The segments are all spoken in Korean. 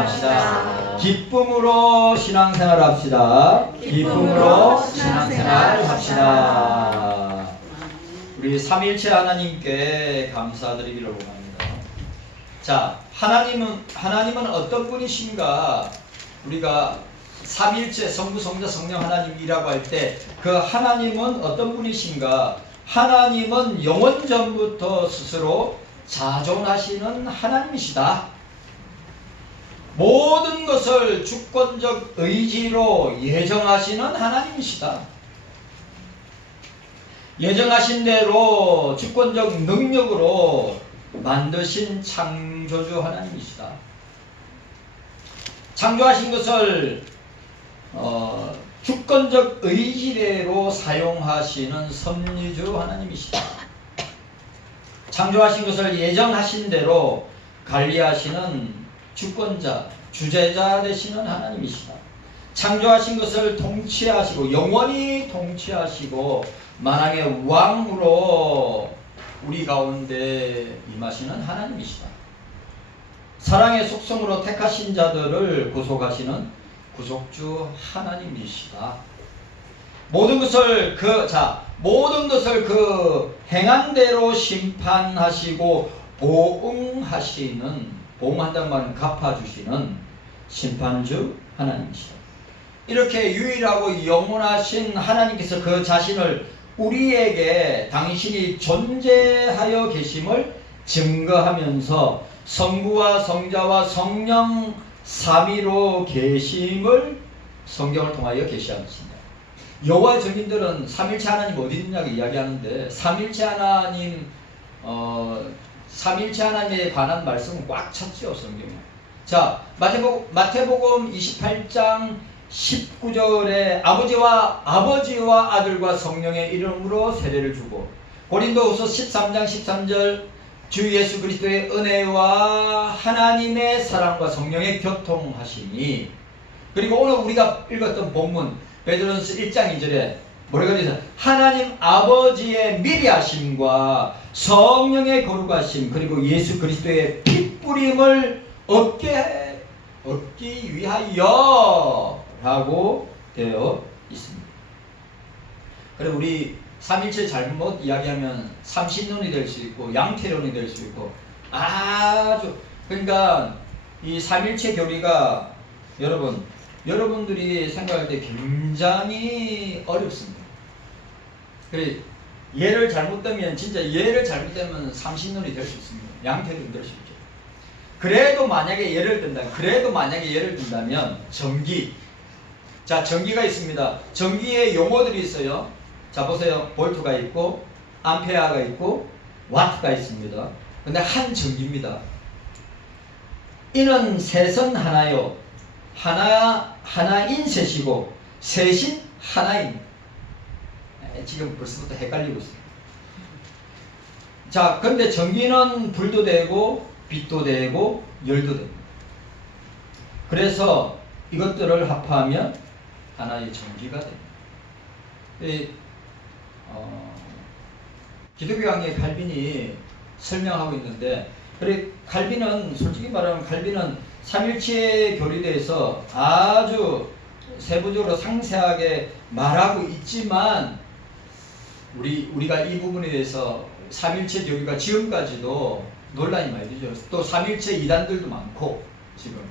합시다. 기쁨으로 신앙생활 합시다. 기쁨으로 신앙생활 합시다. 우리 삼일체 하나님께 감사드리기를 원합니다. 자, 하나님은 어떤 분이신가? 우리가 삼일체 성부, 성자, 성령 하나님이라고 할 때 그 하나님은 어떤 분이신가? 하나님은 영원 전부터 스스로 자존하시는 하나님이시다. 모든 것을 주권적 의지로 예정하시는 하나님이시다. 예정하신 대로 주권적 능력으로 만드신 창조주 하나님이시다. 창조하신 것을 주권적 의지대로 사용하시는 섭리주 하나님이시다. 창조하신 것을 예정하신 대로 관리하시는 주권자, 주재자 되시는 하나님이시다. 창조하신 것을 통치하시고 영원히 통치하시고 만왕의 왕으로 우리 가운데 임하시는 하나님이시다. 사랑의 속성으로 택하신 자들을 구속하시는 구속주 하나님이시다. 모든 것을 그 행한 대로 심판하시고 보응한다는 말은 갚아주시는 심판주 하나님이시다. 이렇게 유일하고 영원하신 하나님께서 그 자신을 우리에게 당신이 존재하여 계심을 증거하면서 성부와 성자와 성령 삼위로 계심을 성경을 통하여 계시하십니다. 여호와의 증인들은 삼일체 하나님 어디 있느냐고 이야기하는데 삼일체 하나님에 관한 말씀은 꽉 찼죠, 성경에. 자, 마태복음 28장 19절에 아버지와 아들과 성령의 이름으로 세례를 주고, 고린도후서 13장 13절 주 예수 그리스도의 은혜와 하나님의 사랑과 성령의 교통하심이, 그리고 오늘 우리가 읽었던 본문 베드로전서 1장 2절에 뭐라고 되어 있어요? 하나님 아버지의 미리하심과 성령의 거룩하심, 그리고 예수 그리스도의 핏뿌림을 얻기 위하여 라고 되어 있습니다. 그리고 우리 삼일체 잘못 이야기하면 삼신론이 될 수 있고 양태론이 될 수 있고 그러니까 이 삼일체 교리가 여러분들이 생각할 때 굉장히 어렵습니다. 그래, 예를 잘못되면 삼신론이 될 수 있습니다. 양태론이 될 수 있죠. 그래도 만약에 예를 든다면 전기가 있습니다. 전기의 용어들이 있어요. 자, 보세요. 볼트가 있고 암페어가 있고 와트가 있습니다. 근데 한 전기입니다. 이는 세선 하나요, 하나인 셋이고 셋인 하나입니다. 지금 벌써부터 헷갈리고 있습니다. 자, 그런데 전기는 불도 되고 빛도 되고 열도 됩니다. 그래서 이것들을 합하면 하나의 전기가 됩니다. 기독교 강의 칼빈이 설명하고 있는데, 그래, 솔직히 말하면 칼빈은 삼일체 교리에 대해서 아주 세부적으로 상세하게 말하고 있지만, 우리가 이 부분에 대해서 삼일체 교리가 지금까지도 논란이 많이 되죠. 또 삼일체 이단들도 많고, 지금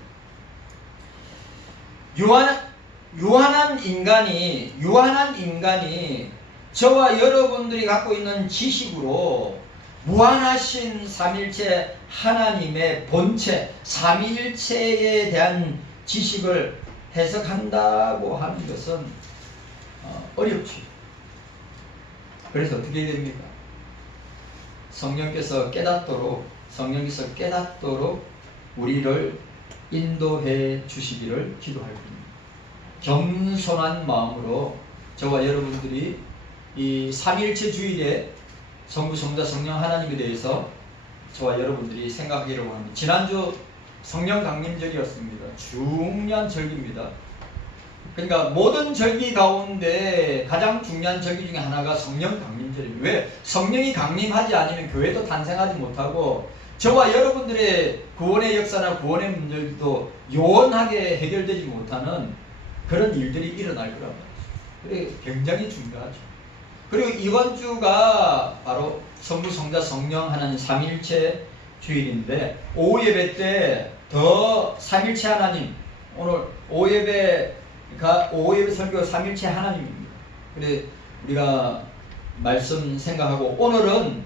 유한한 인간이 저와 여러분들이 갖고 있는 지식으로 무한하신 삼일체 하나님의 본체, 삼위일체에 대한 지식을 해석한다고 하는 것은 어렵죠. 그래서 어떻게 됩니까? 성령께서 깨닫도록 우리를 인도해 주시기를 기도할 뿐입니다. 겸손한 마음으로 저와 여러분들이 이 삼일체 주일에 성부, 성자, 성령 하나님에 대해서 저와 여러분들이 생각하기를 원합니다. 지난주 성령 강림절이었습니다. 중요한 절기입니다. 그러니까 모든 절기 가운데 가장 중요한 절기 중에 하나가 성령 강림절입니다. 왜? 성령이 강림하지 않으면 교회도 탄생하지 못하고 저와 여러분들의 구원의 역사나 구원의 문제도 요원하게 해결되지 못하는 그런 일들이 일어날 거란 말이죠. 그게 굉장히 중요하죠. 그리고 이번 주가 바로 성부, 성자, 성령 하나님 삼일체 주일인데 오후 예배 때 더 삼일체 하나님, 오늘 오후 예배 설교가 삼일체 하나님입니다. 그래 우리가 말씀 생각하고 오늘은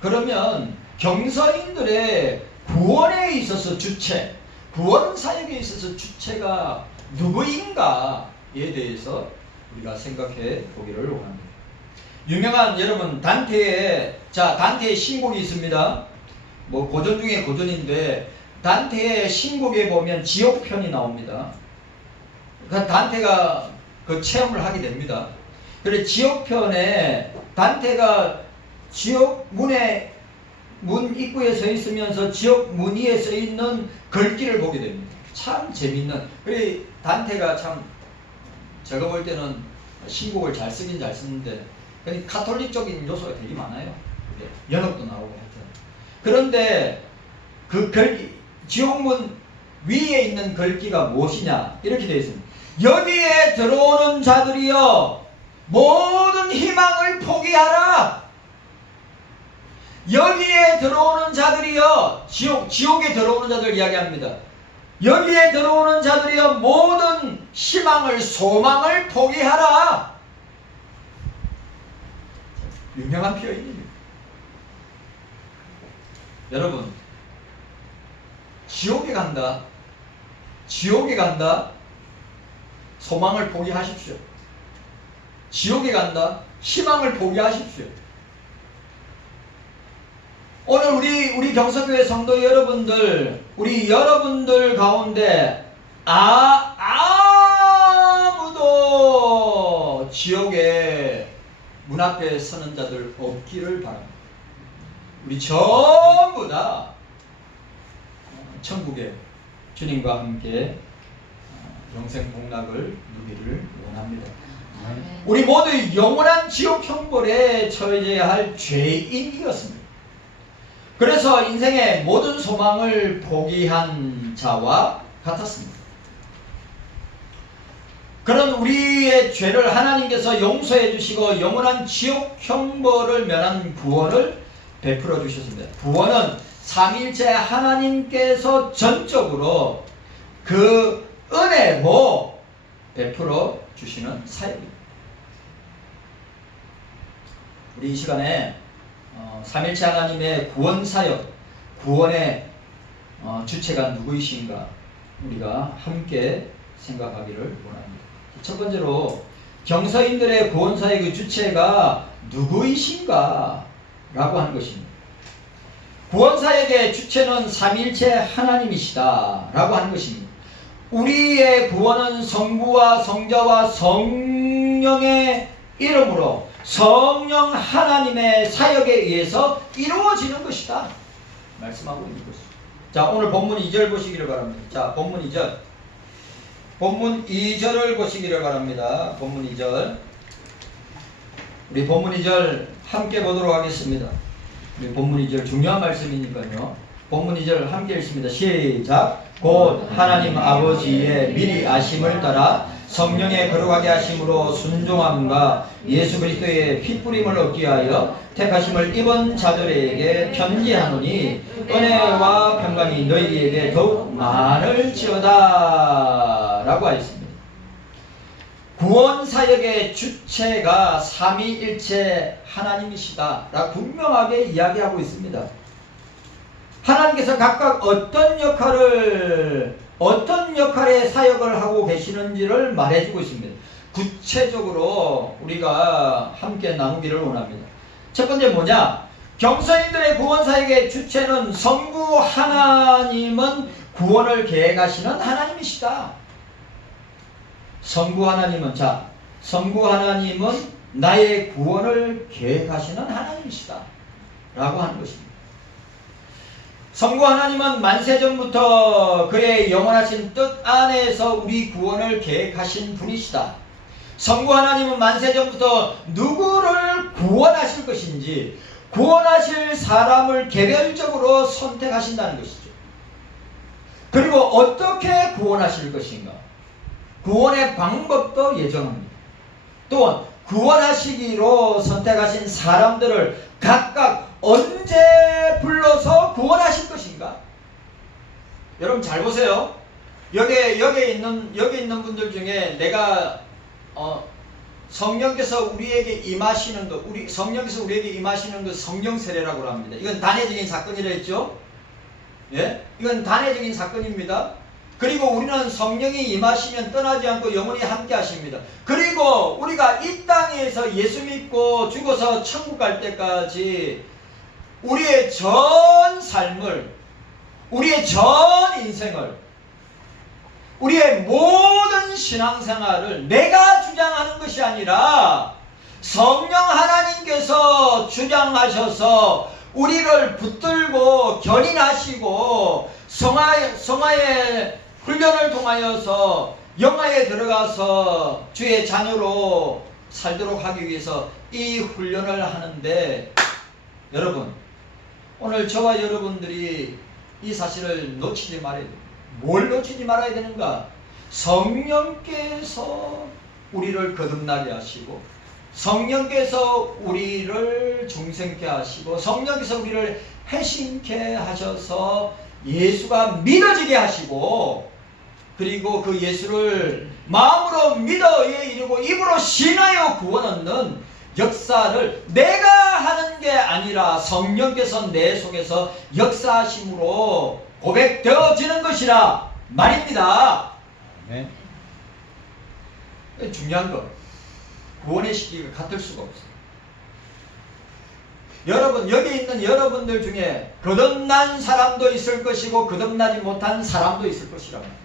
그러면 경서인들의 구원에 있어서 주체, 구원 사역에 있어서 주체가 누구인가에 대해서 우리가 생각해 보기를 원합니다. 유명한 여러분 단테의 신곡이 있습니다. 뭐 고전 중에 고전인데 단테의 신곡에 보면 지옥편이 나옵니다. 그러니까 단테가 그 체험을 하게 됩니다. 그래서 지옥편에 단테가 지옥 문 입구에 서 있으면서 지옥 문 위에 서 있는 글귀를 보게 됩니다. 참 재밌는. 그래 단테가 참 제가 볼 때는 신곡을 잘 쓰긴 잘 쓰는데 카톨릭적인 요소가 되게 많아요. 연옥도 나오고 하여튼. 그런데 그 글귀, 지옥문 위에 있는 글귀가 무엇이냐 이렇게 되어 있습니다. 여기에 들어오는 자들이여 모든 희망을 포기하라. 여기에 들어오는 자들이여, 지옥에 들어오는 자들 이야기합니다. 여기에 들어오는 자들이여 모든 희망을, 소망을 포기하라. 유명한 표현입니다. 여러분, 지옥에 간다, 소망을 포기하십시오. 지옥에 간다, 희망을 포기하십시오. 오늘 우리 경서교회 성도 여러분들, 우리 여러분들 가운데 아무도 지옥의 문 앞에 서는 자들 없기를 바랍니다. 우리 전부 다 천국에 주님과 함께 영생 복락을 누리기를 원합니다. 우리 모두 영원한 지옥 형벌에 처해져야 할 죄인이었습니다. 그래서 인생의 모든 소망을 포기한 자와 같았습니다. 그런 우리의 죄를 하나님께서 용서해 주시고 영원한 지옥 형벌을 면한 구원을 베풀어 주셨습니다. 구원은 삼일체 하나님께서 전적으로 그 은혜로 베풀어 주시는 사역입니다. 우리 이 시간에 삼일체 하나님의 구원 사역, 구원의 주체가 누구이신가 우리가 함께 생각하기를 원합니다. 첫 번째로 경서인들의 구원 사역의 주체가 누구이신가 라고 하는 것입니다. 구원 사역의 주체는 삼일체 하나님이시다 라고 하는 것입니다. 우리의 구원은 성부와 성자와 성령의 이름으로 성령 하나님의 사역에 의해서 이루어지는 것이다 말씀하고 있는 것입니다. 자, 오늘 본문 2절 보시기를 바랍니다. 자, 본문 2절. 본문 2절을 보시기를 바랍니다. 본문 2절. 우리 본문 2절 함께 보도록 하겠습니다. 우리 본문 2절 중요한 말씀이니까요. 본문 2절 함께 읽습니다. 시작. 곧 하나님 아버지의 미리 아심을 따라 성령의 거룩하게 하심으로 순종함과 예수 그리스도의 핏부림을 얻기 위하여 택하심을 입은 자들에게 편지하노니 은혜와 평강이 너희에게 더욱 많을지어다 라고 하였습니다. 구원 사역의 주체가 삼위일체 하나님이시다 라고 분명하게 이야기하고 있습니다. 하나님께서 각각 어떤 역할의 사역을 하고 계시는지를 말해주고 있습니다. 구체적으로 우리가 함께 나누기를 원합니다. 첫 번째 뭐냐? 경서인들의 구원 사역의 주체는 성부 하나님은 구원을 계획하시는 하나님이시다. 성부 하나님은 나의 구원을 계획하시는 하나님이시다 라고 하는 것입니다. 성부 하나님은 만세전부터 그의 영원하신 뜻 안에서 우리 구원을 계획하신 분이시다. 성부 하나님은 만세전부터 누구를 구원하실 것인지, 구원하실 사람을 개별적으로 선택하신다는 것이죠. 그리고 어떻게 구원하실 것인가? 구원의 방법도 예정합니다. 또한 구원하시기로 선택하신 사람들을 각각 언제 불러서 구원하실 것인가? 여러분 잘 보세요. 여기 있는 분들 중에 내가 성령께서 우리에게 임하시는 것, 성령께서 우리에게 임하시는 것 성령 세례라고 합니다. 이건 단회적인 사건이라 했죠. 예? 이건 단회적인 사건입니다. 그리고 우리는 성령이 임하시면 떠나지 않고 영원히 함께 하십니다. 그리고 우리가 이 땅에서 예수 믿고 죽어서 천국 갈 때까지 우리의 전 삶을, 우리의 전 인생을, 우리의 모든 신앙생활을 내가 주장하는 것이 아니라 성령 하나님께서 주장하셔서 우리를 붙들고 견인하시고 성화의 훈련을 통하여서 영화에 들어가서 주의 자녀로 살도록 하기 위해서 이 훈련을 하는데, 여러분 오늘 저와 여러분들이 이 사실을 놓치지 말아야 됩니다. 뭘 놓치지 말아야 되는가? 성령께서 우리를 거듭나게 하시고, 성령께서 우리를 중생케 하시고, 성령께서 우리를 회심케 하셔서 예수가 믿어지게 하시고, 그리고 그 예수를 마음으로 믿어 이르고 입으로 신하여 구원 얻는 역사를 내가 하는 게 아니라 성령께서 내 속에서 역사하심으로 고백되어지는 것이라 말입니다. 네. 중요한 거, 구원의 시기가 같을 수가 없어요. 여러분, 여기 있는 여러분들 중에 거듭난 사람도 있을 것이고 거듭나지 못한 사람도 있을 것이라 말이죠.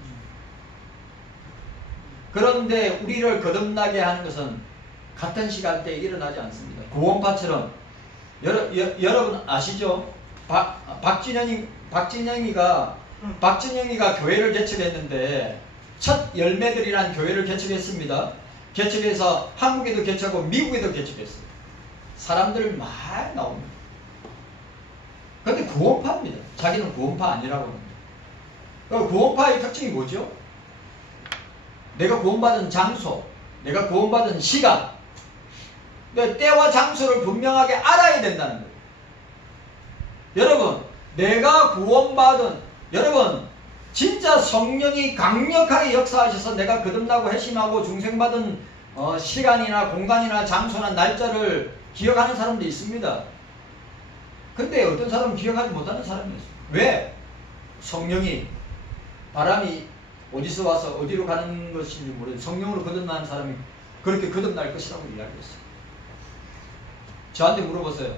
그런데 우리를 거듭나게 하는 것은 같은 시간대에 일어나지 않습니다. 구원파처럼 여러분 아시죠? 박진영이가 교회를 개척했는데 첫 열매들이란 교회를 개척했습니다. 개척해서 한국에도 개척하고 미국에도 개척했어요. 사람들 많이 나옵니다. 그런데 구원파입니다. 자기는 구원파 아니라고 합니다. 구원파의 특징이 뭐죠? 내가 구원받은 장소, 내가 구원받은 시간, 때와 장소를 분명하게 알아야 된다는 거예요. 여러분, 내가 구원받은, 여러분 진짜 성령이 강력하게 역사하셔서 내가 거듭나고 회심하고 중생받은 시간이나 공간이나 장소나 날짜를 기억하는 사람도 있습니다. 근데 어떤 사람은 기억하지 못하는 사람이 있어요. 왜? 성령이, 바람이 어디서 와서 어디로 가는 것인지 모르겠어요. 성령으로 거듭나는 사람이 그렇게 거듭날 것이라고 이야기했어요. 저한테 물어보세요.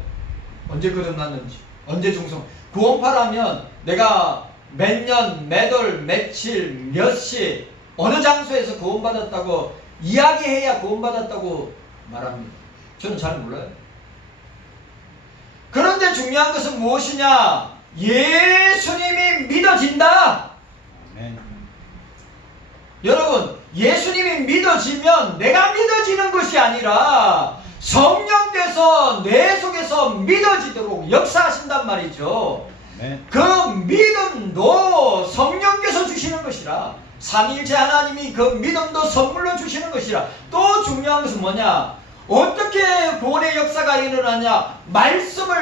언제 거듭났는지, 언제 중성. 구원파라면 내가 몇 년, 몇 월, 며칠, 몇 시, 어느 장소에서 구원받았다고 이야기해야 구원받았다고 말합니다. 저는 잘 몰라요. 그런데 중요한 것은 무엇이냐? 예수님이 믿어진다. 아멘. 여러분, 예수님이 믿어지면 내가 믿어지는 것이 아니라 성령께서 내 속에서 믿어지도록 역사하신단 말이죠. 네. 그 믿음도 성령께서 주시는 것이라, 삼위일체 하나님이 그 믿음도 선물로 주시는 것이라. 또 중요한 것은 뭐냐? 어떻게 구원의 역사가 일어나냐?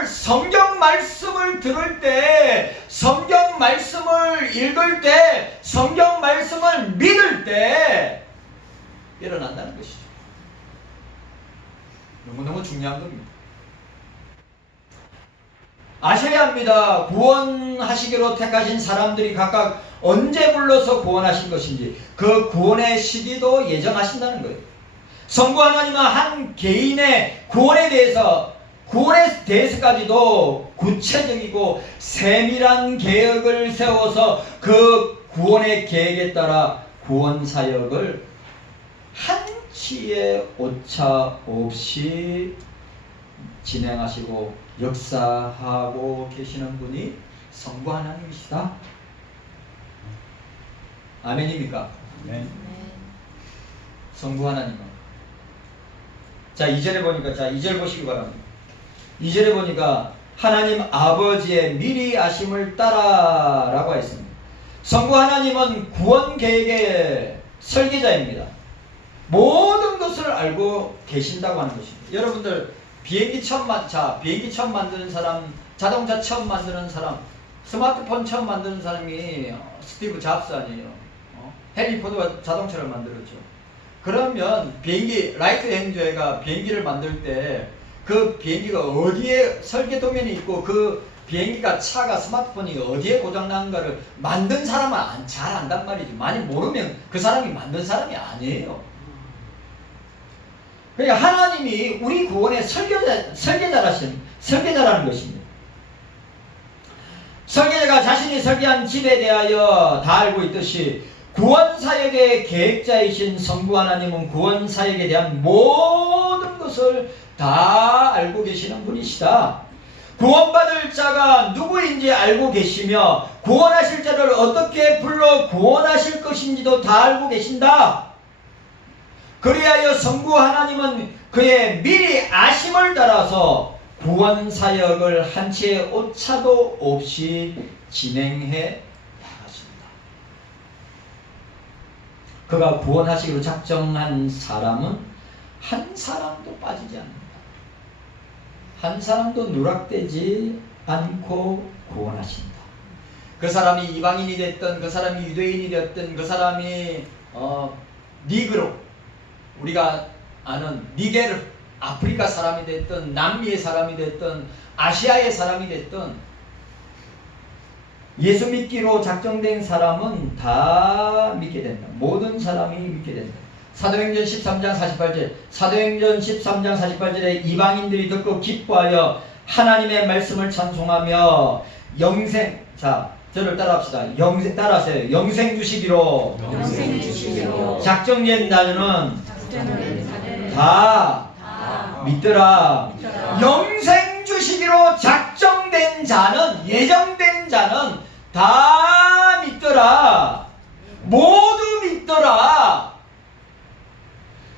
성경 말씀을 들을 때, 성경 말씀을 읽을 때, 성경 말씀을 믿을 때 일어난다는 것이죠. 너무너무 중요한 겁니다. 아셔야 합니다. 구원하시기로 택하신 사람들이 각각 언제 불러서 구원하신 것인지, 그 구원의 시기도 예정하신다는 거예요. 성부 하나님은 한 개인의 구원에 대해서까지도 구체적이고 세밀한 계획을 세워서 그 구원의 계획에 따라 구원 사역을 한치의 오차 없이 진행하시고 역사하고 계시는 분이 성부 하나님이시다. 아멘입니까? 네. 성부 하나님은. 자, 2절에 보니까, 자, 2절 보시기 바랍니다. 2절에 보니까 하나님 아버지의 미리 아심을 따라 라고 했습니다. 성부 하나님은 구원 계획의 설계자입니다. 모든 것을 알고 계신다고 하는 것입니다. 여러분들 비행기 처음 만드는 사람, 자동차 처음 만드는 사람, 스마트폰 처음 만드는 사람이 스티브 잡스 아니에요. 헨리 포드가 자동차를 만들었죠. 그러면 비행기, 라이트 행주회가 비행기를 만들 때 그 비행기가 어디에 설계 도면이 있고 그 비행기가 차가 스마트폰이 어디에 고장나는가를 만든 사람은 잘 안단 말이죠. 많이 모르면 그 사람이 만든 사람이 아니에요. 그러니까 하나님이 우리 구원의 설계자라는 것입니다. 설계자가 자신이 설계한 집에 대하여 다 알고 있듯이 구원사역의 계획자이신 성부 하나님은 구원사역에 대한 모든 것을 다 알고 계시는 분이시다. 구원받을 자가 누구인지 알고 계시며 구원하실 자를 어떻게 불러 구원하실 것인지도 다 알고 계신다. 그리하여 성부 하나님은 그의 미리 아심을 따라서 구원사역을 한 채의 오차도 없이 진행해 나갔습니다. 그가 구원하시기로 작정한 사람은 한 사람도 빠지지 않는다. 한 사람도 누락되지 않고 구원하신다. 그 사람이 이방인이 됐든 그 사람이 유대인이 됐든 그 사람이 니그로, 우리가 아는 니게르, 아프리카 사람이 됐든 남미의 사람이 됐든 아시아의 사람이 됐든 예수 믿기로 작정된 사람은 다 믿게 된다. 모든 사람이 믿게 된다. 사도행전 13장 48절, 사도행전 13장 48절에 이방인들이 듣고 기뻐하여 하나님의 말씀을 찬송하며 저를 따라합시다. 따라하세요. 영생 주시기로 작정된 자는 다 믿더라. 영생 주시기로 작정된 자는, 예정된 자는 다 믿더라. 모두 믿더라.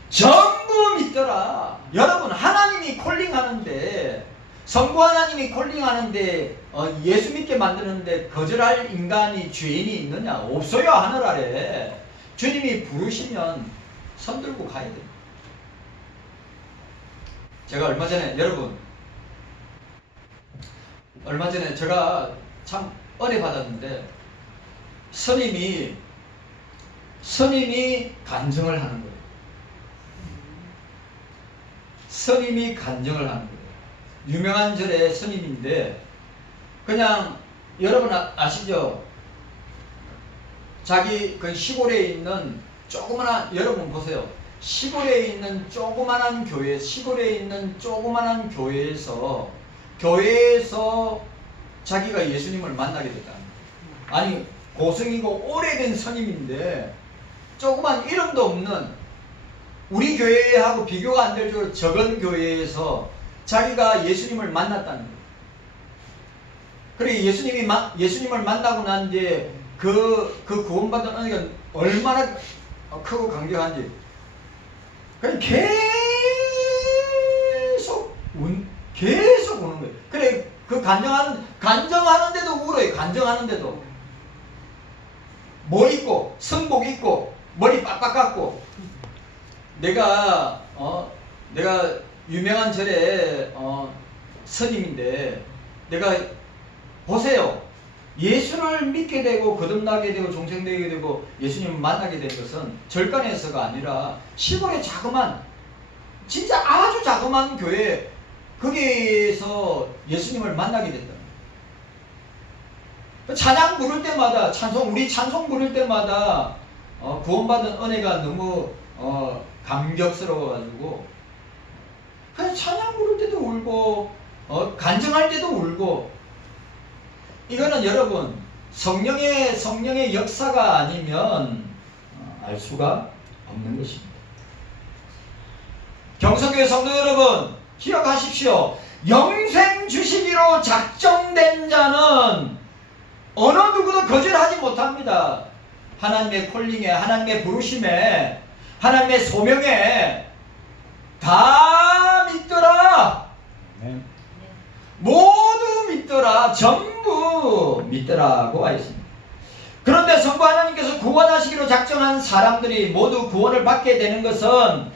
전부 믿더라. 여러분, 하나님이 콜링하는데, 성부 하나님이 콜링하는데 예수 믿게 만드는데 거절할 인간이, 죄인이 있느냐? 없어요. 하늘 아래 주님이 부르시면 손들고 가야 됩니다. 제가 얼마 전에 제가 참 은혜 받았는데 스님이 간증을 하는 거예요. 스님이 간증을 하는 거예요. 유명한 절의 스님인데 그냥 여러분 아시죠? 자기 그 시골에 있는 조그만한, 여러분 보세요. 시골에 있는 조그만한 교회에서 자기가 예수님을 만나게 됐다. 아니, 고승이고 오래된 스님인데 조그만 이름도 없는, 우리 교회하고 비교가 안 될 정도로 적은 교회에서 자기가 예수님을 만났다는 거예요. 그리고 예수님을 만나고 난 뒤에 그 구원받은 은혜가 얼마나 크고 강력한지 그냥 계속 우는 거예요. 그래, 그 간증하는데도 울어요. 간증하는데도 뭐 입고, 성복 입고, 머리 빡빡 깎고. 내가 유명한 절의 스님인데, 내가 보세요. 예수를 믿게 되고 거듭나게 되고 종생되게 되고 예수님을 만나게 된 것은 절간에서가 아니라 시골의 진짜 아주 자그마한 교회, 거기에서 예수님을 만나게 된다. 찬양 부를 때마다, 우리 찬송 부를 때마다 구원받은 은혜가 너무 감격스러워가지고 그냥 찬양 부를 때도 울고 간증할 때도 울고. 이거는 여러분 성령의 역사가 아니면 알 수가 없는 것입니다. 경성교회 성도 여러분, 기억하십시오. 영생 주시기로 작정된 자는 어느 누구도 거절하지 못합니다. 하나님의 콜링에, 하나님의 부르심에, 하나님의 소명에 다 믿더라. 모두 믿더라. 전부 믿더라고 하였습니다. 그런데 성부 하나님께서 구원하시기로 작정한 사람들이 모두 구원을 받게 되는 것은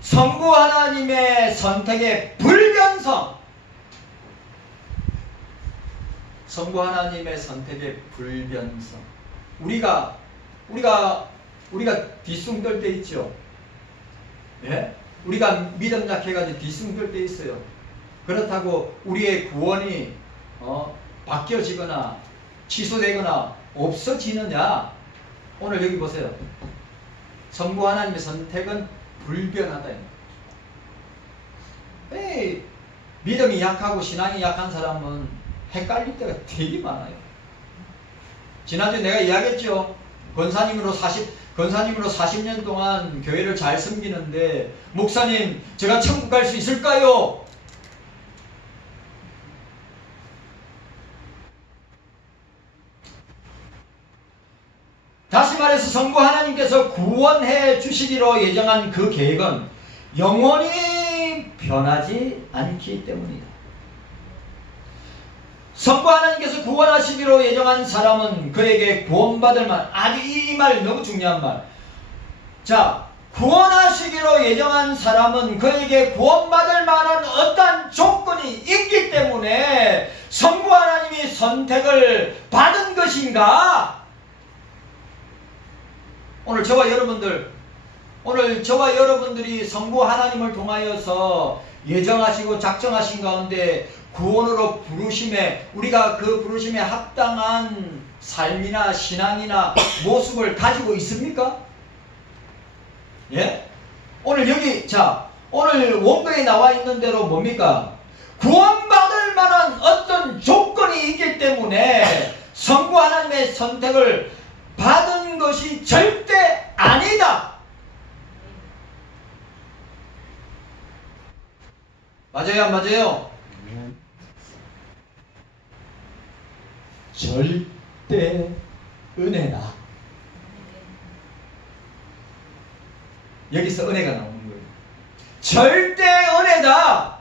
성부 하나님의 선택의 불변성, 성부 하나님의 선택의 불변성. 우리가 뒤숭들 때 있죠. 예? 우리가 믿음 약해가지고 뒤숭들 때 있어요. 그렇다고 우리의 구원이 바뀌어지거나 취소되거나 없어지느냐? 오늘 여기 보세요. 성부 하나님의 선택은 불변하다. 에이, 믿음이 약하고 신앙이 약한 사람은 헷갈릴 때가 되게 많아요. 지난주에 내가 이야기했죠. 권사님으로 40년 동안 교회를 잘 섬기는데, 목사님, 제가 천국 갈 수 있을까요? 다시 말해서 성부 하나님께서 구원해 주시기로 예정한 그 계획은 영원히 변하지 않기 때문이다. 성부 하나님께서 구원하시기로 예정한 사람은 그에게 구원받을 만, 아주 이 말 너무 중요한 말. 자, 구원하시기로 예정한 사람은 그에게 구원받을 만한 어떤 조건이 있기 때문에 성부 하나님이 선택을 받은 것인가? 오늘 저와 여러분들이 성부 하나님을 통하여서 예정하시고 작정하신 가운데 구원으로 부르심에, 우리가 그 부르심에 합당한 삶이나 신앙이나 모습을 가지고 있습니까? 예? 오늘 원고에 나와 있는 대로 뭡니까? 구원받을 만한 어떤 조건이 있기 때문에 성부 하나님의 선택을 받은 것이 절대 아니다. 맞아요, 안 맞아요? 절대 은혜다. 여기서 은혜가 나오는 거예요. 절대 은혜다.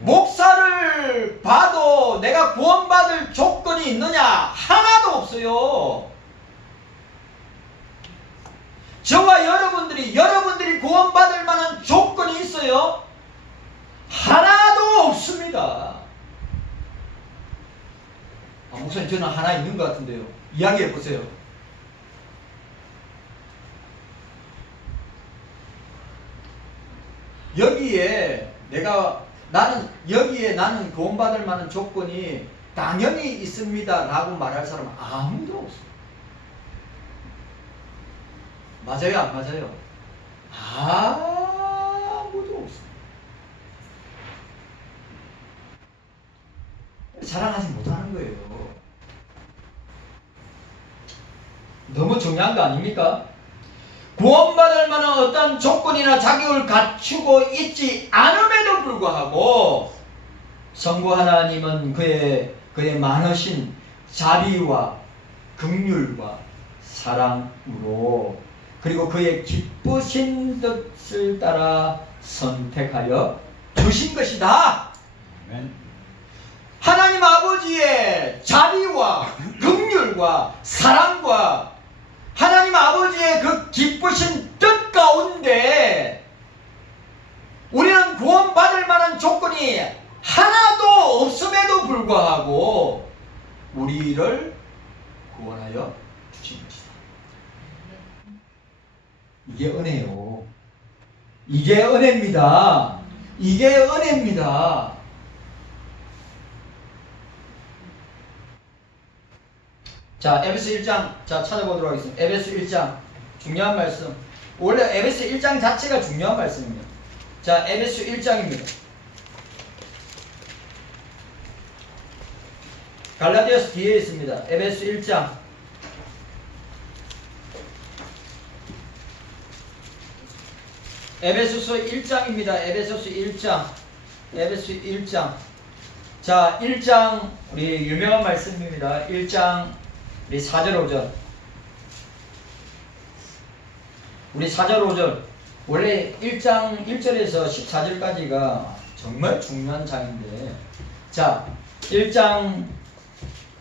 목사를 봐도 내가 구원받을 조건이 있느냐? 하나도 없어요. 저와 여러분들이 구원받을 만한 조건이 있어요? 하나도 없습니다. 목사님, 저는 하나 있는 것 같은데요. 이야기해 보세요. 여기에 나는 구원받을 만한 조건이 당연히 있습니다 라고 말할 사람은 아무도 없어요. 맞아요, 안 맞아요? 아무도 없어요. 자랑하지 못하는 거예요. 너무 중요한 거 아닙니까? 구원받을 만한 어떤 조건이나 자격을 갖추고 있지 않음에도 불구하고 성부 하나님은 그의 많으신 자비와 긍휼과 사랑으로, 그리고 그의 기쁘신 뜻을 따라 선택하여 주신 것이다. 하나님 아버지의 자비와 긍휼과 사랑과 하나님 아버지의 그 기쁘신 뜻 가운데 우리는 구원받을 만한 조건이 하나도 없음에도 불구하고 우리를 구원하여 주신 것이다. 이게 은혜요. 이게 은혜입니다. 이게 은혜입니다. 자, 에베소 1장 찾아보도록 하겠습니다. 에베소 1장 중요한 말씀. 원래 에베소 1장 자체가 중요한 말씀입니다. 자, 에베소 1장입니다. 갈라디아서 뒤에 있습니다. 에베소 1장. 에베소서 1장입니다. 에베소서 1장. 에베소 1장. 자, 1장 우리 유명한 말씀입니다. 1장 우리 4절 5절. 우리 4절 5절. 원래 1장 1절에서 14절까지가 정말 중요한 장인데 자, 1장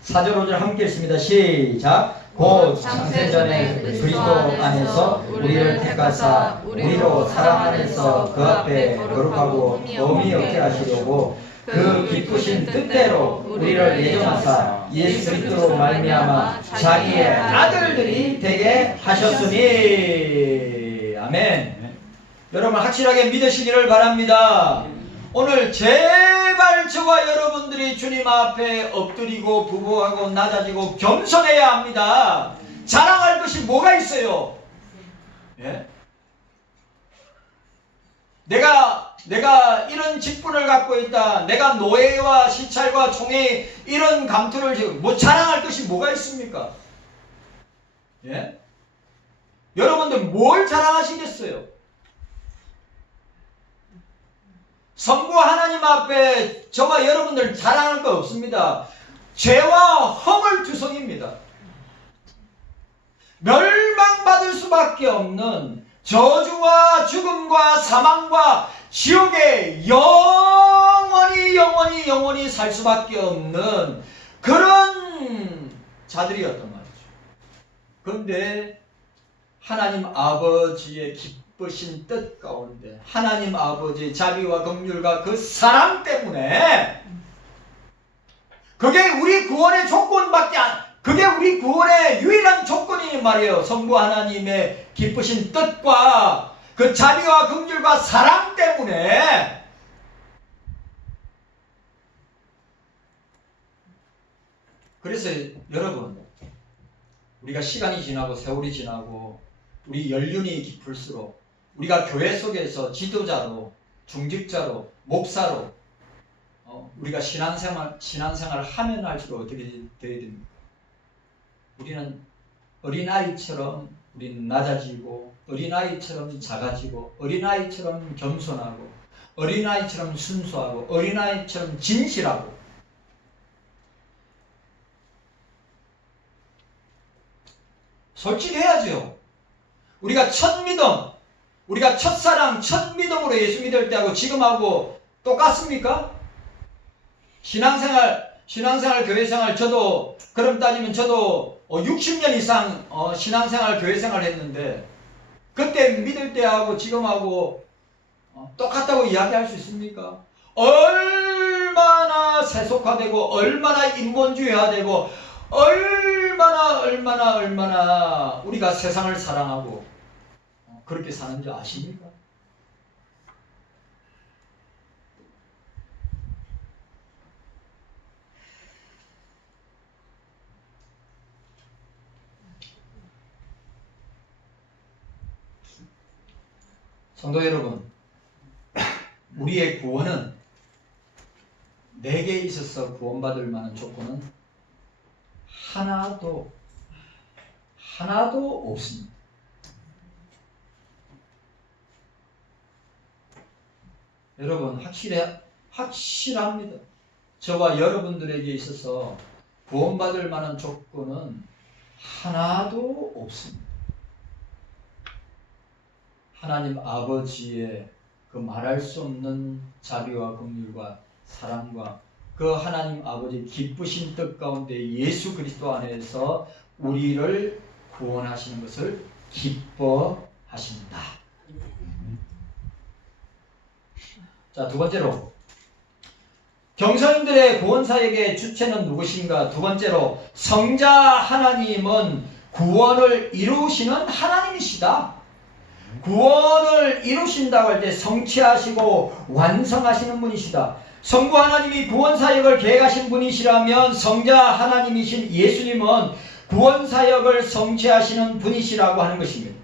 4절 5절 함께 읽습니다. 시작. 곧 창세전에 그리스도 안에서 우리를 택하사 우리로 사랑 안에서 그 앞에 거룩하고 흠이 없게 하시려고 그 기쁘신 뜻대로 우리를 예정하사 예수 그리스도로 말미암아 자기의 아들들이 되게 하셨으니. 아멘. 여러분 확실하게 믿으시기를 바랍니다. 오늘 제발 저와 여러분들이 주님 앞에 엎드리고 부부하고 낮아지고 겸손해야 합니다. 자랑할 것이 뭐가 있어요? 예? 내가 이런 직분을 갖고 있다. 내가 노예와 시찰과 총회 이런 감투를 지금 뭐 자랑할 것이 뭐가 있습니까? 예? 여러분들 뭘 자랑하시겠어요? 성부 하나님 앞에 저와 여러분들 자랑할 거 없습니다. 죄와 허물투성입니다. 멸망받을 수밖에 없는 저주와 죽음과 사망과 지옥에 영원히 살 수밖에 없는 그런 자들이었단 말이죠. 그런데 하나님 아버지의 기쁘신 뜻 가운데 하나님 아버지의 자비와 긍휼과 그 사랑 때문에 그게 우리 구원의 조건밖에 그게 우리 구원의 유일한 조건이 말이에요. 성부 하나님의 기쁘신 뜻과 그 자비와 긍휼과 사랑 때문에 그래서 여러분 우리가 시간이 지나고 세월이 지나고 우리 연륜이 깊을수록 우리가 교회 속에서 지도자로 중직자로 목사로 우리가 신앙생활을 하면 할수록 어떻게 되어야 됩니까? 우리는 어린아이처럼 우리는 낮아지고 어린아이처럼 작아지고 어린아이처럼 겸손하고 어린아이처럼 순수하고 어린아이처럼 진실하고 솔직해야죠. 우리가 첫 믿음, 우리가 첫사랑, 첫 믿음으로 예수 믿을 때하고 지금하고 똑같습니까? 신앙생활, 교회생활, 저도, 그럼 따지면 저도 60년 이상 신앙생활, 교회생활 했는데, 그때 믿을 때하고 지금하고 똑같다고 이야기할 수 있습니까? 얼마나 세속화되고, 얼마나 인본주의화되고, 얼마나 우리가 세상을 사랑하고, 그렇게 사는지 아십니까? 성도 여러분, 우리의 구원은 내게 있어서 구원받을 만한 조건은 하나도 없습니다. 여러분 확실합니다. 저와 여러분들에게 있어서 구원받을 만한 조건은 하나도 없습니다. 하나님 아버지의 그 말할 수 없는 자비와 긍휼과 사랑과 그 하나님 아버지 기쁘신 뜻 가운데 예수 그리스도 안에서 우리를 구원하시는 것을 기뻐하신다. 자, 두 번째로 경선인들의 구원사역의 주체는 누구신가? 두 번째로 성자 하나님은 구원을 이루시는 하나님이시다. 구원을 이루신다고 할 때 성취하시고 완성하시는 분이시다. 성부 하나님이 구원사역을 계획하신 분이시라면 성자 하나님이신 예수님은 구원사역을 성취하시는 분이시라고 하는 것입니다.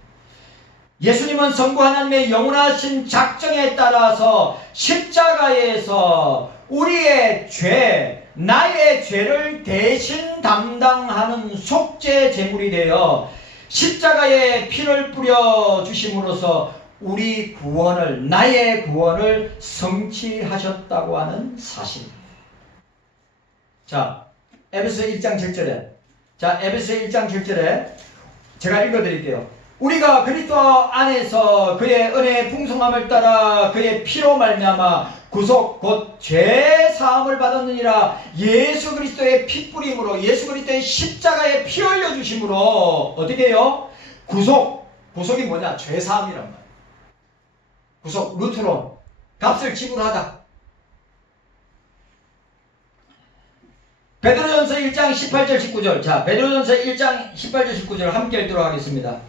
예수님은 성부 하나님의 영원하신 작정에 따라서 십자가에서 우리의 죄, 나의 죄를 대신 담당하는 속죄 제물이 되어 십자가에 피를 뿌려 주심으로써 우리 구원을, 나의 구원을 성취하셨다고 하는 사실입니다. 자, 에베소 1장 7절에 제가 읽어드릴게요. 우리가 그리스도 안에서 그의 은혜의 풍성함을 따라 그의 피로 말미암아 구속 곧 죄 사함을 받았느니라. 예수 그리스도의 피 뿌림으로, 예수 그리스도의 십자가에 피 흘려 주심으로 어떻게 해요? 구속이 뭐냐? 죄 사함이란 말이에요. 구속, 루트론, 값을 지불하다. 베드로전서 1장 18절 19절. 자, 베드로전서 1장 18절 19절 함께 읽도록 하겠습니다.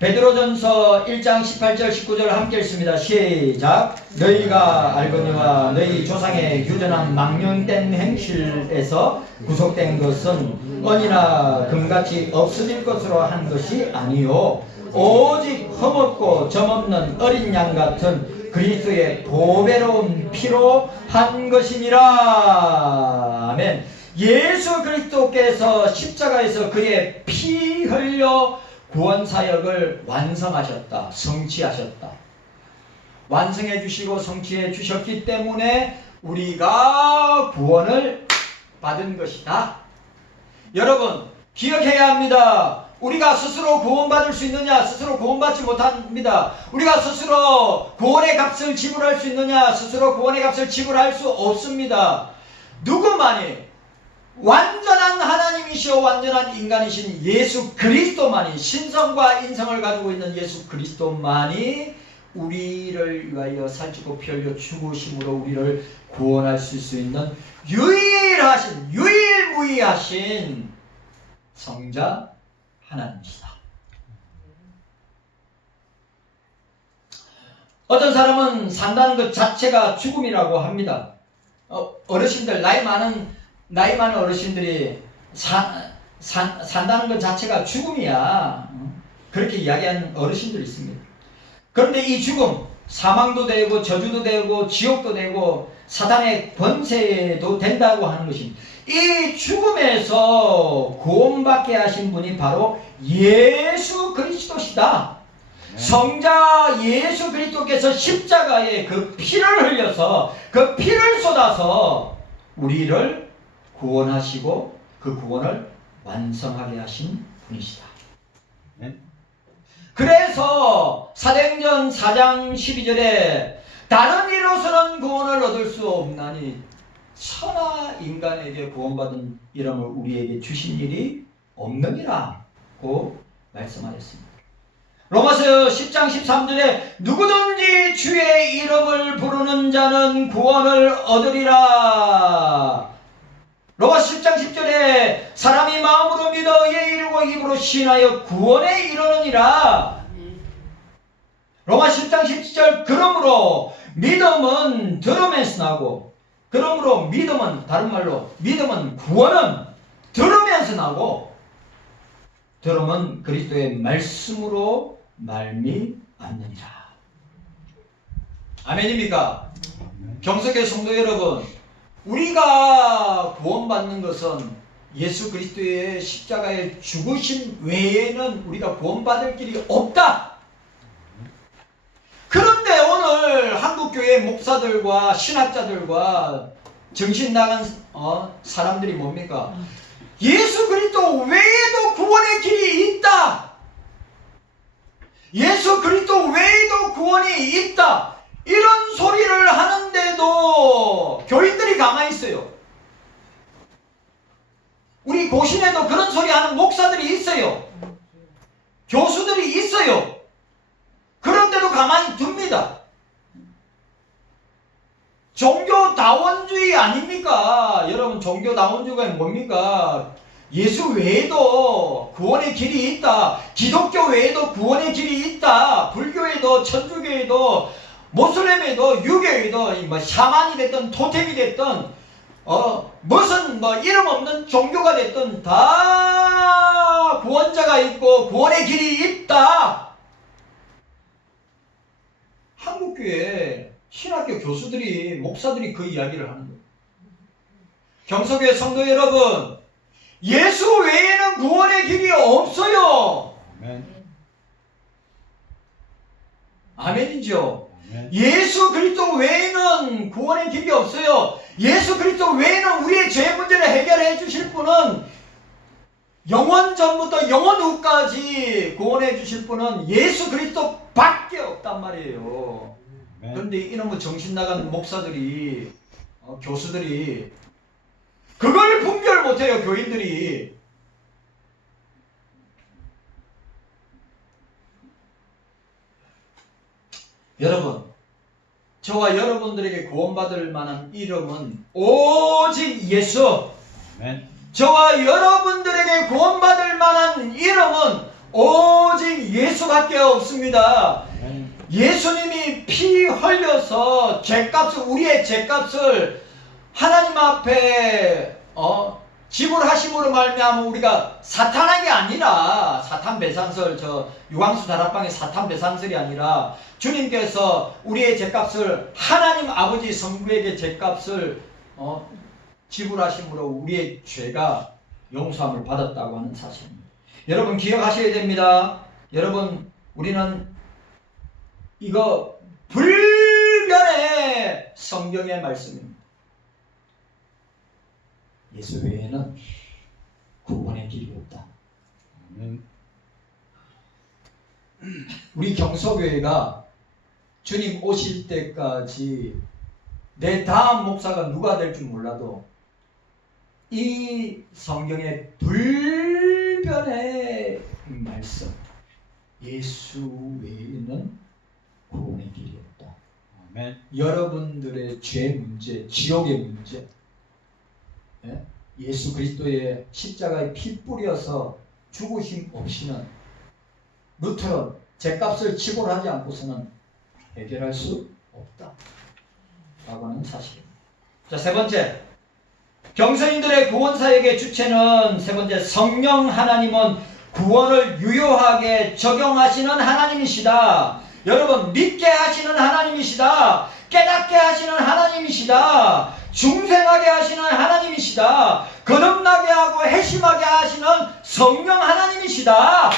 베드로전서 1장 18절 19절 함께 읽습니다. 시작. 너희가 알거니와 너희 조상의 유전한 망령된 행실에서 구속된 것은 은이나 금같이 없어질 것으로 한 것이 아니요 오직 흠없고 점없는 어린 양 같은 그리스도의 보배로운 피로 한 것이니라. 아멘. 예수 그리스도께서 십자가에서 그의 피 흘려 구원사역을 완성하셨다. 성취하셨다. 완성해 주시고 성취해 주셨기 때문에 우리가 구원을 받은 것이다. 여러분 기억해야 합니다. 우리가 스스로 구원받을 수 있느냐? 스스로 구원받지 못합니다. 우리가 스스로 구원의 값을 지불할 수 있느냐? 스스로 구원의 값을 지불할 수 없습니다. 누구만이? 완전한 하나님이시오 완전한 인간이신 예수 그리스도만이, 신성과 인성을 가지고 있는 예수 그리스도만이 우리를 위하여 살찌고 피 흘려 죽으심으로 우리를 구원할 수 있는 유일무이하신 성자 하나님이시다. 어떤 사람은 산다는 것 자체가 죽음이라고 합니다. 어르신들, 나이 많은 어르신들이 산다는 것 자체가 죽음이야. 그렇게 이야기하는 어르신들이 있습니다. 그런데 이 죽음, 사망도 되고 저주도 되고 지옥도 되고 사단의 권세도 된다고 하는 것입니다. 이 죽음에서 구원받게 하신 분이 바로 예수 그리스도시다. 성자 예수 그리스도께서 십자가에 그 피를 흘려서 그 피를 쏟아서 우리를 구원하시고 그 구원을 완성하게 하신 분이시다. 네? 그래서 사도행전 4장 12절에 다른 이로서는 구원을 얻을 수 없나니 천하 인간에게 구원받은 이름을 우리에게 주신 일이 없느니라고 말씀하셨습니다. 로마서 10장 13절에 누구든지 주의 이름을 부르는 자는 구원을 얻으리라. 로마서 10장 10절에 사람이 마음으로 믿어 의에 이르고 입으로 신하여 구원에 이르느니라. 로마서 10장 17절 그러므로 믿음은 들음에서 나고, 그러므로 믿음은, 다른 말로 믿음은, 구원은 들으면서 나고, 들음은 그리스도의 말씀으로 말미암느니라. 아멘입니까? 경석의 성도 여러분, 우리가 구원받는 것은 예수 그리스도의 십자가의 죽으심 외에는 우리가 구원받을 길이 없다. 그런데 오늘 한국교회 목사들과 신학자들과 정신 나간 사람들이 뭡니까? 예수 그리스도 외에도 구원의 길이 있다. 예수 그리스도 외에도 구원이 있다. 이런 소리를 하는데도 교인들이 가만히 있어요. 우리 고신에도 그런 소리 하는 목사들이 있어요. 교수들이 있어요. 그런데도 가만히 둡니다. 종교다원주의 아닙니까? 여러분, 종교다원주의가 뭡니까? 예수 외에도 구원의 길이 있다. 기독교 외에도 구원의 길이 있다. 불교에도, 천주교에도, 모슬렘에도, 유교에도, 샤만이 됐든 토템이 됐든 무슨 이름 없는 종교가 됐든 다 구원자가 있고 구원의 길이 있다. 한국교회 신학교 교수들이, 목사들이 그 이야기를 하는 거예요. 경석교회 성도 여러분, 예수 외에는 구원의 길이 없어요. 아멘. 아멘이죠. 아멘. 예수 그리스도 외에는 구원의 길이 없어요. 예수 그리스도 외에는 우리의 죄 문제를 해결해 주실 분은, 영원 전부터 영원 후까지 구원해 주실 분은 예수 그리스도 밖에 없단 말이에요. 그런데 이놈의 정신 나간 목사들이 교수들이 그걸 분별 못해요. 교인들이. 여러분, 저와 여러분들에게 구원받을 만한 이름은 오직 예수. 아멘. 저와 여러분들에게 구원받을 만한 이름은 오직 예수밖에 없습니다. 아멘. 예수님이 피 흘려서 죄값을, 우리의 죄값을 하나님 앞에 지불하심으로 말미암아 우리가 사탄에게 아니라, 사탄 배산설, 저 유광수 다락방의 사탄 배산설이 아니라 주님께서 우리의 죄값을, 하나님 아버지 성부에게 죄값을 지불하심으로 우리의 죄가 용서함을 받았다고 하는 사실입니다. 여러분 기억하셔야 됩니다. 여러분, 우리는 이거 불변의 성경의 말씀입니다. 예수 외에는 구원의 길이 없다. 우리 경서교회가 주님 오실 때까지 내 다음 목사가 누가 될 줄 몰라도 이 성경의 불변의 말씀, 예수 외에는 구원의 길이 없다. 아멘. 여러분들의 죄 문제, 지옥의 문제, 예수 그리스도의 십자가에 피 뿌려서 죽으심 없이는, 루터는 죄값을 지불하지 않고서는 해결할 수 없다 라고 하는 사실입니다. 자, 세 번째, 경서인들의 구원사역의 주체는, 세 번째, 성령 하나님은 구원을 유효하게 적용하시는 하나님이시다. 여러분, 믿게 하시는 하나님이시다. 깨닫게 하시는 하나님이시다. 중생하게 하시는 하나님이시다. 거듭나게 하고 회심하게 하시는 성령 하나님이시다.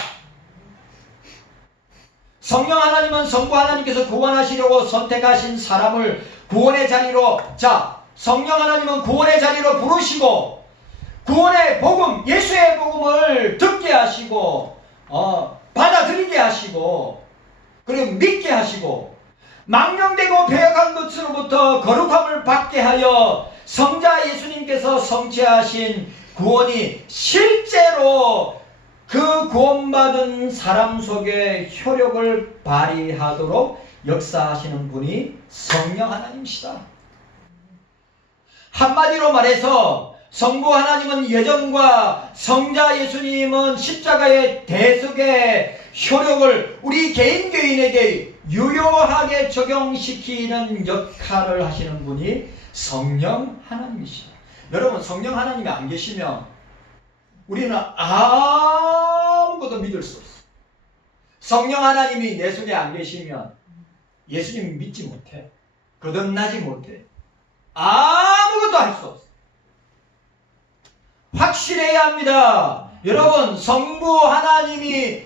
성령 하나님은 성부 하나님께서 구원하시려고 선택하신 사람을 구원의 자리로, 성령 하나님은 구원의 자리로 부르시고 구원의 복음, 예수의 복음을 듣게 하시고 받아들이게 하시고, 그리고 믿게 하시고, 망령되고 배역한 것으로부터 거룩함을 받게 하여 성자 예수님께서 성취하신 구원이 실제로 그 구원받은 사람 속에 효력을 발휘하도록 역사하시는 분이 성령 하나님이시다. 한마디로 말해서 성부 하나님은 예정과 성자 예수님은 십자가의 대속의 효력을 우리 개인 교인에게 유효하게 적용시키는 역할을 하시는 분이 성령 하나님이시다. 여러분, 성령 하나님이 안 계시면 우리는 아무것도 믿을 수 없어. 성령 하나님이 내 속에 안 계시면 예수님 믿지 못해. 거듭나지 못해. 아무것도 할 수 없어. 확실해야 합니다. 여러분, 성부 하나님이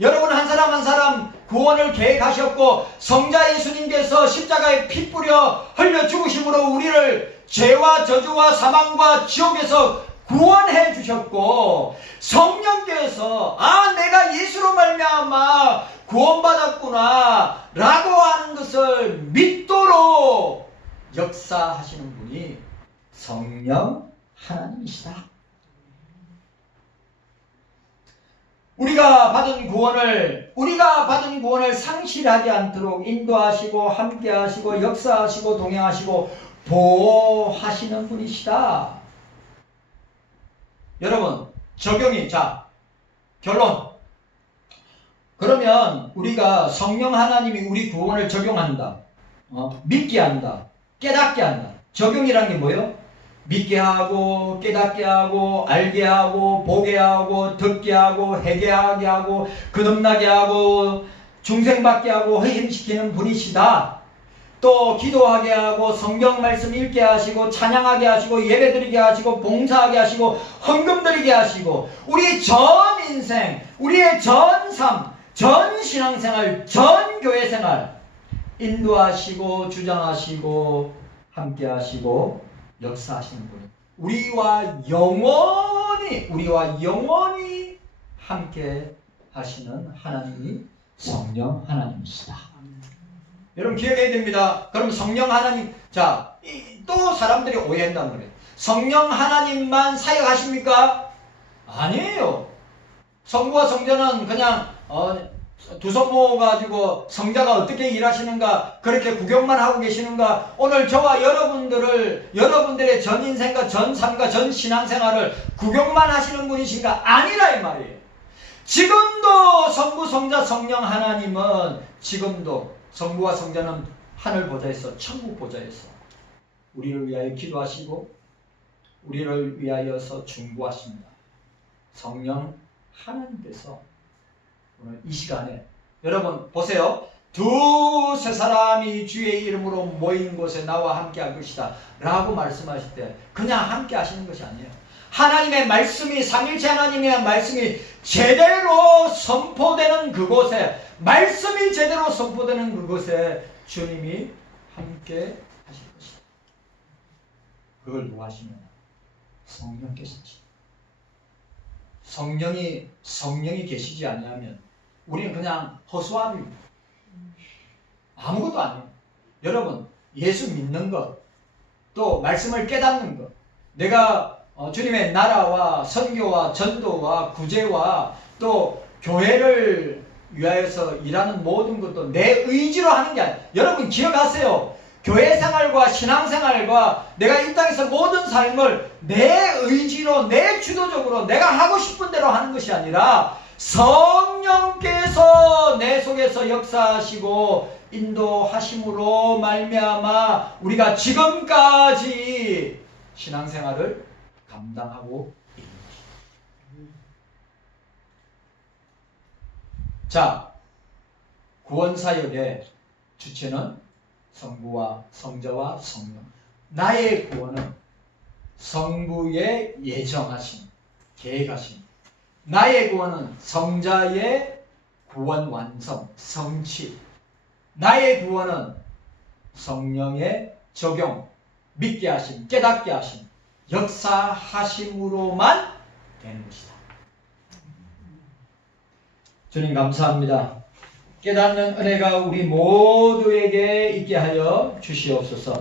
여러분 한 사람 한 사람 구원을 계획하셨고, 성자 예수님께서 십자가에 피 뿌려 흘려 죽으심으로 우리를 죄와 저주와 사망과 지옥에서 구원해 주셨고, 성령께서 내가 예수로 말미암아 구원받았구나 라고 하는 것을 믿도록 역사하시는 분이 성령 하나님이시다. 우리가 받은 구원을 상실하지 않도록 인도하시고 함께하시고 역사하시고 동행하시고 보호하시는 분이시다. 여러분, 적용이, 결론. 그러면 우리가 성령 하나님이 우리 구원을 적용한다. 믿게 한다. 깨닫게 한다. 적용이란 게 뭐예요? 믿게 하고, 깨닫게 하고, 알게 하고, 보게 하고, 듣게 하고, 회개하게 하고, 거듭나게 하고, 중생받게 하고, 회심시키는 분이시다. 또 기도하게 하고, 성경 말씀 읽게 하시고, 찬양하게 하시고, 예배드리게 하시고, 봉사하게 하시고, 헌금 드리게 하시고, 우리 전 인생, 우리의 전 삶, 전 신앙생활, 전 교회생활 인도하시고, 주장하시고, 함께하시고 역사하시는 분, 우리와 영원히 함께 하시는 하나님이 성령 하나님이시다. 여러분 기억해야 됩니다. 그럼 성령 하나님, 자, 또 사람들이 오해한단 말이에요. 성령 하나님만 사역하십니까? 아니에요. 성부와 성자는 그냥 두 손 모아가지고 성자가 어떻게 일하시는가 그렇게 구경만 하고 계시는가, 오늘 저와 여러분들의 전 인생과 전 삶과 전 신앙생활을 구경만 하시는 분이신가? 아니라 이 말이에요. 지금도 성부 성자 성령 하나님은 지금도 성부와 성자는 하늘 보좌에서, 천국 보좌에서 우리를 위하여 기도하시고 우리를 위하여서 중보하십니다. 성령 하나님께서 오늘 이 시간에 여러분 보세요. 두세 사람이 주의 이름으로 모인 곳에 나와 함께 할 것이다 라고 말씀하실 때 그냥 함께 하시는 것이 아니에요. 하나님의 말씀이, 삼일체 하나님의 말씀이 제대로 선포되는 그곳에, 말씀이 제대로 선포되는 그곳에 주님이 함께 하실 것이다. 그걸 누가 하시면 성령께서 하십니다. 성령이 계시지 아니하면 우리는 그냥 허수아비입니다. 아무것도 아니에요. 여러분, 예수 믿는 것, 또 말씀을 깨닫는 것, 내가 주님의 나라와 선교와 전도와 구제와 또 교회를 위하여서 일하는 모든 것도 내 의지로 하는 게 아니에요. 여러분 기억하세요. 교회 생활과 신앙 생활과 내가 이 땅에서 모든 삶을 내 의지로, 내 주도적으로 내가 하고 싶은 대로 하는 것이 아니라 성령께서 내 속에서 역사하시고 인도하심으로 말미암아 우리가 지금까지 신앙생활을 감당하고 있는 것입니다. 자, 구원사역의 주체는 성부와 성자와 성령. 나의 구원은 성부의 예정하심, 계획하심. 나의 구원은 성자의 구원 완성, 성취. 나의 구원은 성령의 적용, 믿게 하심, 깨닫게 하심, 역사하심으로만 되는 것이다. 주님 감사합니다. 깨닫는 은혜가 우리 모두에게 있게 하여 주시옵소서.